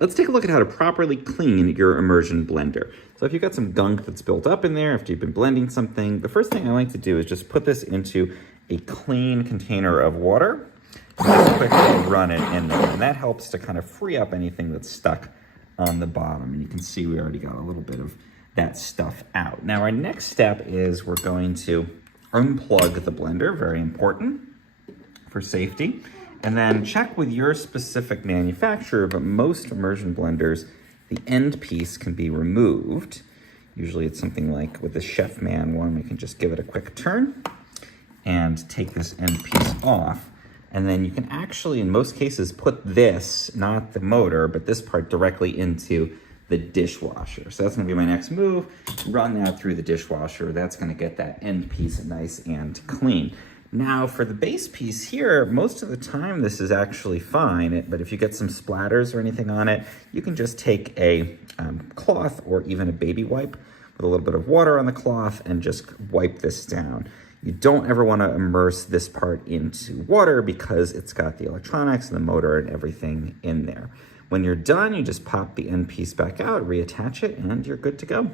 let's take a look at how to properly clean your immersion blender. So if you've got some gunk that's built up in there after you've been blending something, the first thing I like to do is just put this into a clean container of water and just quickly run it in there. And that helps to kind of free up anything that's stuck on the bottom. And you can see we already got a little bit of that stuff out. Now our next step is we're going to unplug the blender, very important for safety. And then check with your specific manufacturer, but most immersion blenders, the end piece can be removed. Usually it's something like with the Chef Man one, we can just give it a quick turn and take this end piece off. And then you can actually, in most cases, put this, not the motor, but this part directly into the dishwasher. So that's gonna be my next move. Run that through the dishwasher. That's gonna get that end piece nice and clean. Now for the base piece here, most of the time this is actually fine, but if you get some splatters or anything on it, you can just take a cloth or even a baby wipe with a little bit of water on the cloth and just wipe this down. You don't ever want to immerse this part into water because it's got the electronics and the motor and everything in there. When you're done, you just pop the end piece back out, reattach it, and you're good to go.